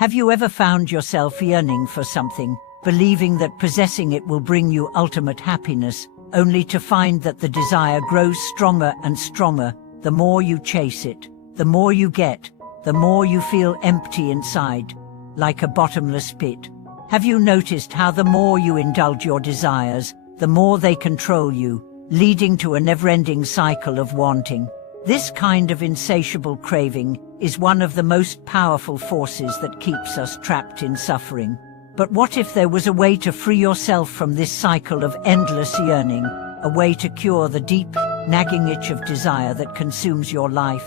Have you ever found yourself yearning for something, believing that possessing it will bring you ultimate happiness, only to find that the desire grows stronger and stronger? The more you chase it, the more you get, the more you feel empty inside, like a bottomless pit. Have you noticed how the more you indulge your desires, the more they control you, leading to a never-ending cycle of wanting? This kind of insatiable craving is one of the most powerful forces that keeps us trapped in suffering. But what if there was a way to free yourself from this cycle of endless yearning, a way to cure the deep, nagging itch of desire that consumes your life?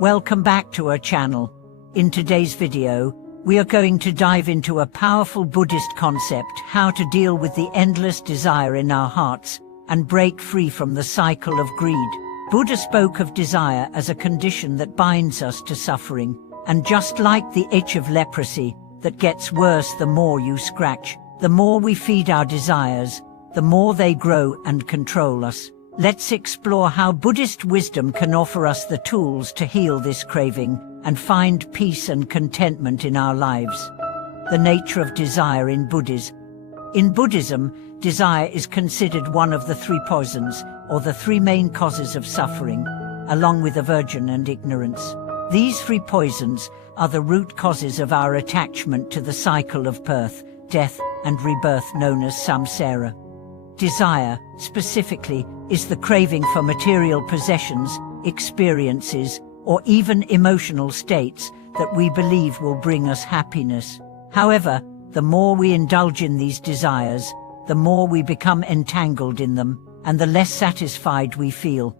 Welcome back to our channel. In today's video, we are going to dive into a powerful Buddhist concept: how to deal with the endless desire in our hearts and break free from the cycle of greed. Buddha spoke of desire as a condition that binds us to suffering, and just like the itch of leprosy, that gets worse the more you scratch. The more we feed our desires, the more they grow and control us. Let's explore how Buddhist wisdom can offer us the tools to heal this craving and find peace and contentment in our lives. The nature of desire in Buddhism. In Buddhism, desire is considered one of the three poisons, or the three main causes of suffering, along with aversion and ignorance. These three poisons are the root causes of our attachment to the cycle of birth, death, and rebirth known as samsara. Desire, specifically, is the craving for material possessions, experiences, or even emotional states that we believe will bring us happiness. However, the more we indulge in these desires, the more we become entangled in them, and the less satisfied we feel.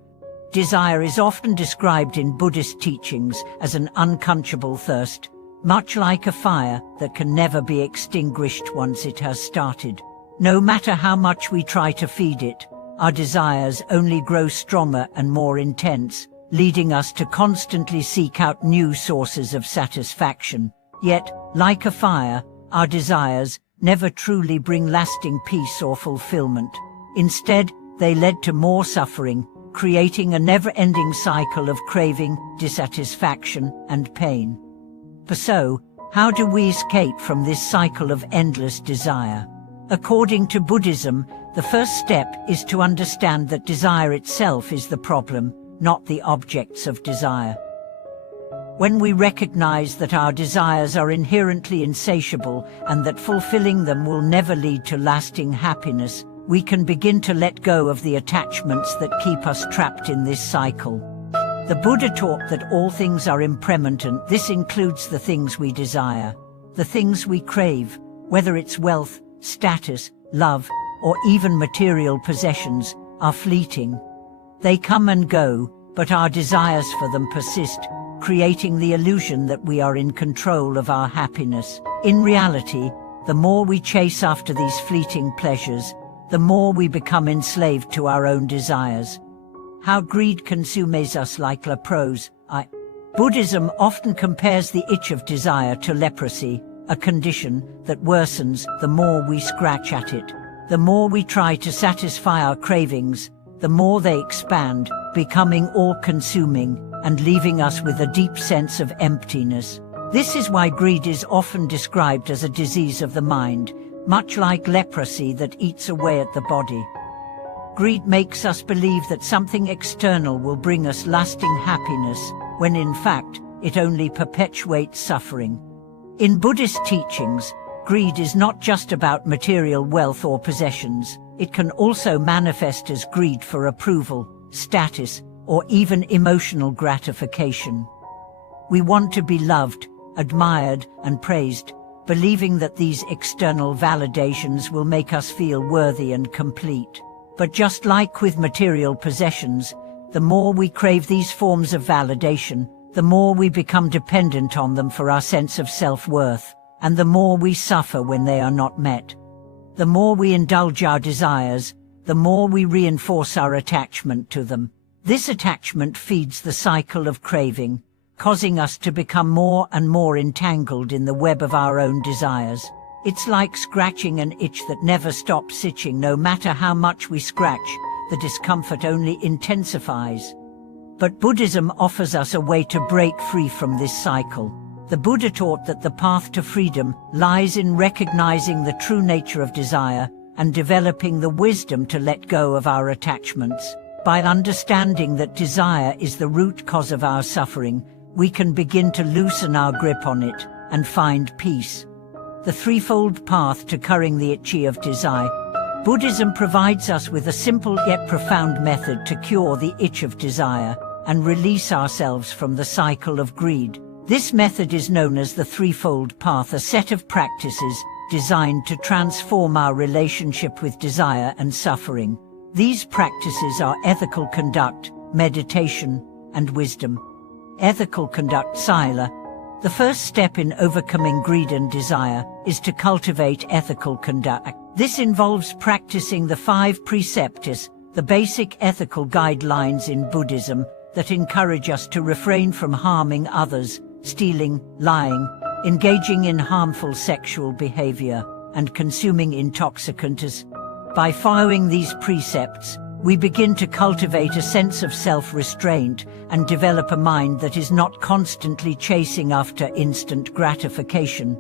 Desire is often described in Buddhist teachings as an unquenchable thirst, much like a fire that can never be extinguished once it has started. No matter how much we try to feed it, our desires only grow stronger and more intense, leading us to constantly seek out new sources of satisfaction. Yet, like a fire, our desires never truly bring lasting peace or fulfillment. Instead, they led to more suffering, creating a never-ending cycle of craving, dissatisfaction, and pain. So, how do we escape from this cycle of endless desire? According to Buddhism, the first step is to understand that desire itself is the problem, not the objects of desire. When we recognize that our desires are inherently insatiable and that fulfilling them will never lead to lasting happiness, we can begin to let go of the attachments that keep us trapped in this cycle. The Buddha taught that all things are impermanent. This includes the things we desire. The things we crave, whether it's wealth, status, love, or even material possessions, are fleeting. They come and go, but our desires for them persist, creating the illusion that we are in control of our happiness. In reality, the more we chase after these fleeting pleasures, the more we become enslaved to our own desires. How greed consumes us like leprosy. Buddhism often compares the itch of desire to leprosy, a condition that worsens the more we scratch at it. The more we try to satisfy our cravings, the more they expand, becoming all-consuming and leaving us with a deep sense of emptiness. This is why greed is often described as a disease of the mind, much like leprosy that eats away at the body. Greed makes us believe that something external will bring us lasting happiness, when in fact, it only perpetuates suffering. In Buddhist teachings, greed is not just about material wealth or possessions. It can also manifest as greed for approval, status, or even emotional gratification. We want to be loved, admired, and praised, believing that these external validations will make us feel worthy and complete. But just like with material possessions, the more we crave these forms of validation, the more we become dependent on them for our sense of self-worth, and the more we suffer when they are not met. The more we indulge our desires, the more we reinforce our attachment to them. This attachment feeds the cycle of craving, causing us to become more and more entangled in the web of our own desires. It's like scratching an itch that never stops itching. No matter how much we scratch, the discomfort only intensifies. But Buddhism offers us a way to break free from this cycle. The Buddha taught that the path to freedom lies in recognizing the true nature of desire and developing the wisdom to let go of our attachments. By understanding that desire is the root cause of our suffering, we can begin to loosen our grip on it and find peace. The threefold path to curing the itchy of desire. Buddhism provides us with a simple yet profound method to cure the itch of desire and release ourselves from the cycle of greed. This method is known as the threefold path, a set of practices designed to transform our relationship with desire and suffering. These practices are ethical conduct, meditation, and wisdom. Ethical conduct, Sila. The first step in overcoming greed and desire is to cultivate ethical conduct. This involves practicing the 5 precepts, the basic ethical guidelines in Buddhism that encourage us to refrain from harming others, stealing, lying, engaging in harmful sexual behavior, and consuming intoxicants. By following these precepts, we begin to cultivate a sense of self-restraint and develop a mind that is not constantly chasing after instant gratification.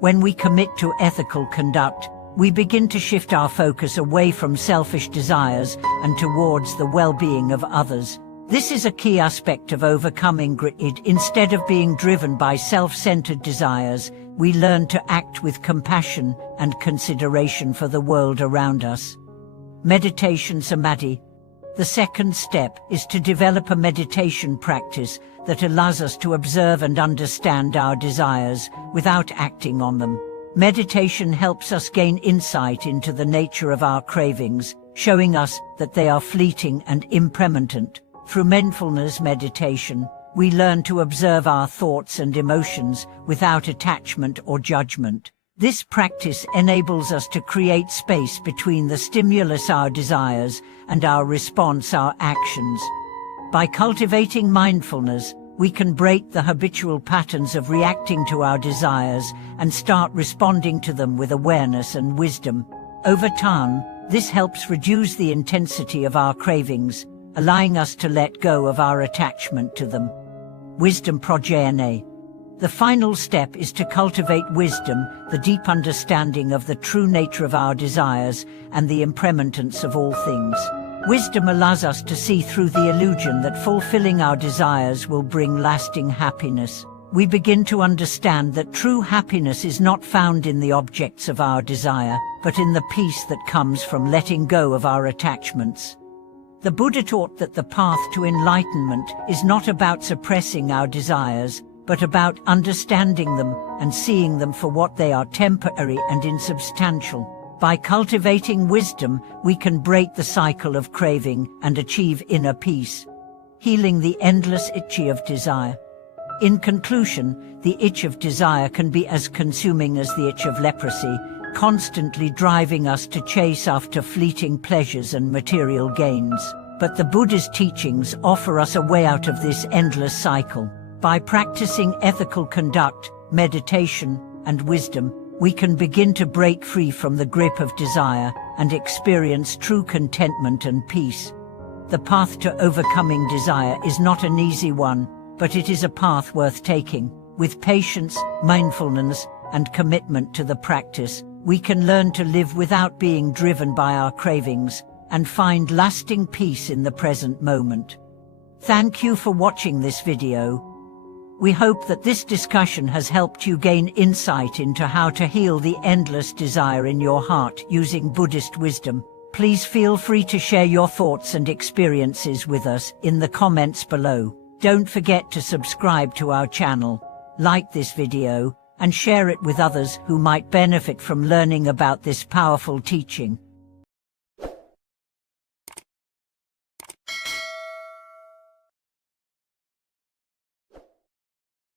When we commit to ethical conduct, we begin to shift our focus away from selfish desires and towards the well-being of others. This is a key aspect of overcoming greed. Instead of being driven by self-centered desires, we learn to act with compassion and consideration for the world around us. Meditation Samadhi. The second step is to develop a meditation practice that allows us to observe and understand our desires without acting on them. Meditation helps us gain insight into the nature of our cravings, showing us that they are fleeting and impermanent. Through mindfulness meditation, we learn to observe our thoughts and emotions without attachment or judgment. This practice enables us to create space between the stimulus, our desires, and our response, our actions. By cultivating mindfulness, we can break the habitual patterns of reacting to our desires and start responding to them with awareness and wisdom. Over time, this helps reduce the intensity of our cravings, allowing us to let go of our attachment to them. Wisdom Prajna. The final step is to cultivate wisdom, the deep understanding of the true nature of our desires and the impermanence of all things. Wisdom allows us to see through the illusion that fulfilling our desires will bring lasting happiness. We begin to understand that true happiness is not found in the objects of our desire, but in the peace that comes from letting go of our attachments. The Buddha taught that the path to enlightenment is not about suppressing our desires, but about understanding them and seeing them for what they are, temporary and insubstantial. By cultivating wisdom, we can break the cycle of craving and achieve inner peace, healing the endless itchy of desire. In conclusion, the itch of desire can be as consuming as the itch of leprosy, constantly driving us to chase after fleeting pleasures and material gains. But the Buddha's teachings offer us a way out of this endless cycle. By practicing ethical conduct, meditation, and wisdom, we can begin to break free from the grip of desire and experience true contentment and peace. The path to overcoming desire is not an easy one, but it is a path worth taking. With patience, mindfulness, and commitment to the practice, we can learn to live without being driven by our cravings and find lasting peace in the present moment. Thank you for watching this video. We hope that this discussion has helped you gain insight into how to heal the endless desire in your heart using Buddhist wisdom. Please feel free to share your thoughts and experiences with us in the comments below. Don't forget to subscribe to our channel, like this video, and share it with others who might benefit from learning about this powerful teaching.